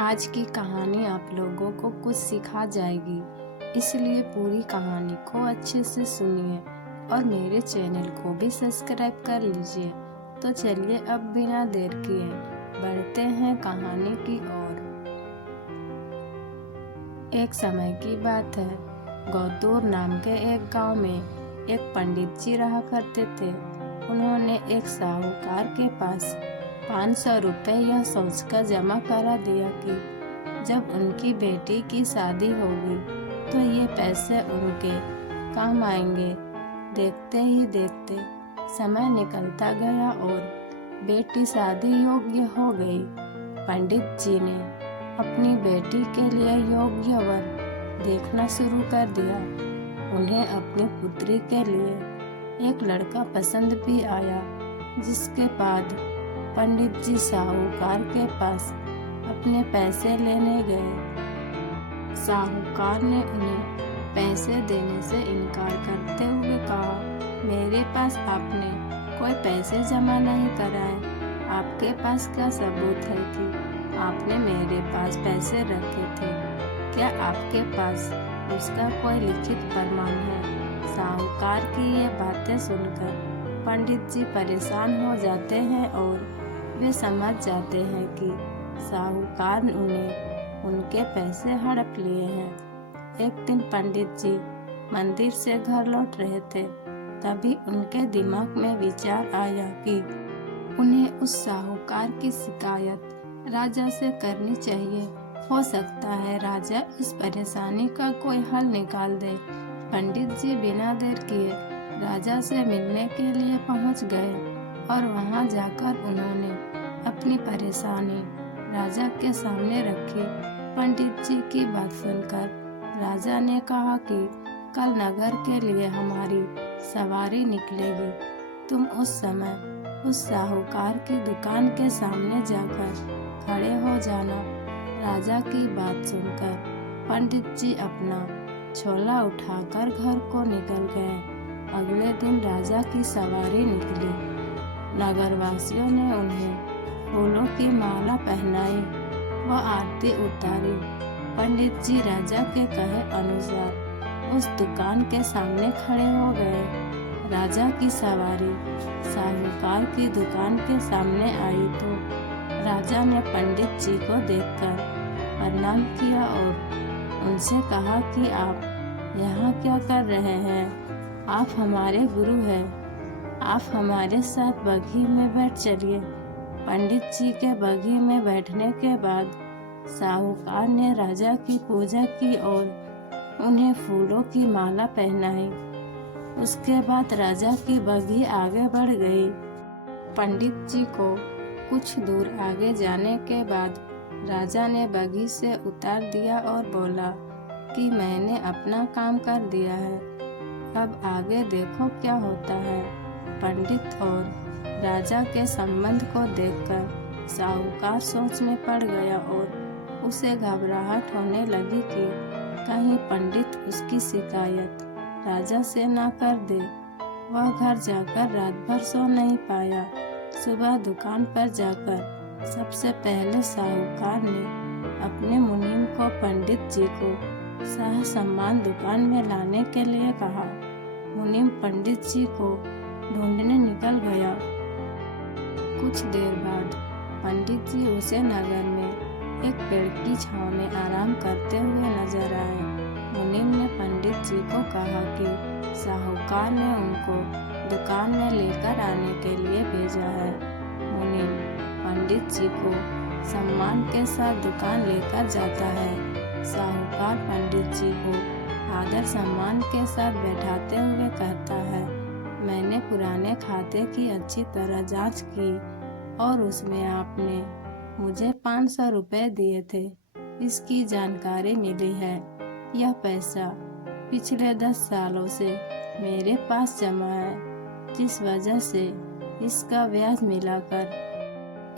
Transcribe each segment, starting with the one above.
आज की कहानी आप लोगों को कुछ सिखा जाएगी, इसलिए पूरी कहानी को अच्छे से सुनिए और मेरे चैनल को भी सब्सक्राइब कर लीजिए। तो चलिए अब बिना देर किए बढ़ते हैं कहानी की ओर। एक समय की बात है, गौतूर नाम के एक गांव में एक पंडित जी रहा करते थे। उन्होंने एक साहूकार के पास 500 रुपये यह सोचकर जमा करा दिया कि जब उनकी बेटी की शादी होगी तो ये पैसे उनके काम आएंगे। देखते ही देखते समय निकलता गया और बेटी शादी योग्य हो गई। पंडित जी ने अपनी बेटी के लिए योग्य वर देखना शुरू कर दिया। उन्हें अपनी पुत्री के लिए एक लड़का पसंद भी आया, जिसके बाद पंडित जी साहूकार के पास अपने पैसे लेने गए। साहूकार ने उन्हें पैसे देने से इनकार करते हुए कहा, मेरे पास आपने कोई पैसे जमा नहीं कराए। आपके पास क्या सबूत है कि आपने मेरे पास पैसे रखे थे? क्या आपके पास उसका कोई लिखित प्रमाण है? साहूकार की ये बातें सुनकर पंडित जी परेशान हो जाते हैं और वे समझ जाते हैं कि साहूकार उन्हें उनके पैसे हड़प लिए हैं। एक दिन पंडित जी मंदिर से घर लौट रहे थे, तभी उनके दिमाग में विचार आया कि उन्हें उस साहूकार की शिकायत राजा से करनी चाहिए। हो सकता है राजा इस परेशानी का कोई हल निकाल दे। पंडित जी बिना देर किए राजा से मिलने के लिए पहुंच गए और वहां जाकर उन्होंने अपनी परेशानी राजा के सामने रखी। पंडित जी की बात सुनकर राजा ने कहा कि कल नगर के लिए हमारी सवारी निकलेगी। तुम उस समय उस साहूकार की दुकान के सामने जाकर खड़े हो जाना। राजा की बात सुनकर पंडित जी अपना छोला उठाकर घर को निकल गए। अगले दिन राजा की सवारी निकली। नगरवासियों ने उन्हें फूलों की माला पहनाई व आरती उतारी। पंडित जी राजा के कहे अनुसार उस दुकान के सामने खड़े हो गए। राजा की सवारी साहूकार की दुकान के सामने आई तो राजा ने पंडित जी को देखकर प्रणाम किया और उनसे कहा कि आप यहाँ क्या कर रहे हैं? आप हमारे गुरु हैं, आप हमारे साथ बगही में बैठ चलिए। पंडित जी के बगही में बैठने के बाद साहूकार ने राजा की पूजा की और उन्हें फूलों की माला पहनाई। उसके बाद राजा की बगही आगे बढ़ गई। पंडित जी को कुछ दूर आगे जाने के बाद राजा ने बगही से उतार दिया और बोला कि मैंने अपना काम कर दिया है, अब आगे देखो क्या होता है। पंडित और राजा के संबंध को देखकर साहूकार सोच में पड़ गया और उसे घबराहट होने लगी कि कहीं पंडित उसकी शिकायत राजा से ना कर दे। वह घर जाकर रात भर सो नहीं पाया। सुबह दुकान पर जाकर सबसे पहले साहूकार ने अपने मुनीम को पंडित जी को सह सम्मान दुकान में लाने के लिए कहा। मुनीम पंडित जी को ढूंढने निकल गया। कुछ देर बाद पंडित जी उसे नगर में एक पेड़ की छांव में आराम करते हुए नजर आए। मुनीम ने पंडित जी को कहा कि साहूकार ने उनको दुकान में लेकर आने के लिए भेजा है। मुनीम पंडित जी को सम्मान के साथ दुकान लेकर जाता है। साहूकार पंडित जी को आदर सम्मान के साथ बैठाते हुए कहता है, मैंने पुराने खाते की अच्छी तरह जांच की और उसमें आपने मुझे 500 रुपये दिए थे। इसकी जानकारी मिली है। यह पैसा पिछले 10 सालों से मेरे पास जमा है, जिस वजह से इसका ब्याज मिलाकर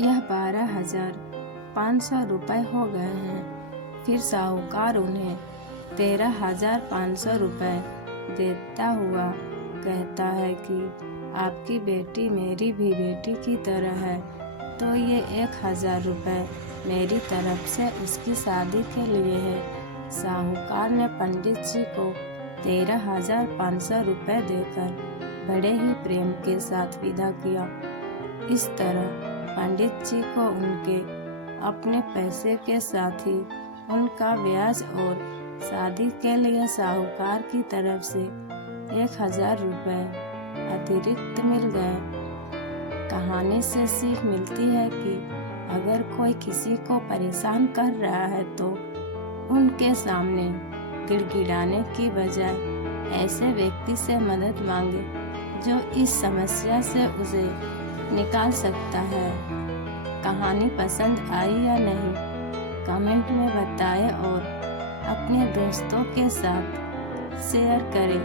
यह 12,500 रुपये हो गए हैं। फिर साहूकार उन्हें 13,500 रुपये देता हुआ कहता है कि आपकी बेटी मेरी भी बेटी की तरह है, तो ये 1,000 रुपये मेरी तरफ से उसकी शादी के लिए है। साहूकार ने पंडित जी को 13,500 रुपये देकर बड़े ही प्रेम के साथ विदा किया। इस तरह पंडित जी को उनके अपने पैसे के साथ ही उनका ब्याज और शादी के लिए साहूकार की तरफ से 1,000 रुपये अतिरिक्त मिल गए। कहानी से सीख मिलती है कि अगर कोई किसी को परेशान कर रहा है तो उनके सामने गिड़गिड़ाने की बजाय ऐसे व्यक्ति से मदद मांगे जो इस समस्या से उसे निकाल सकता है। कहानी पसंद आई या नहीं कमेंट में बताएं और अपने दोस्तों के साथ शेयर करें।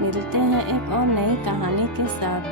मिलते हैं एक और नई कहानी के साथ।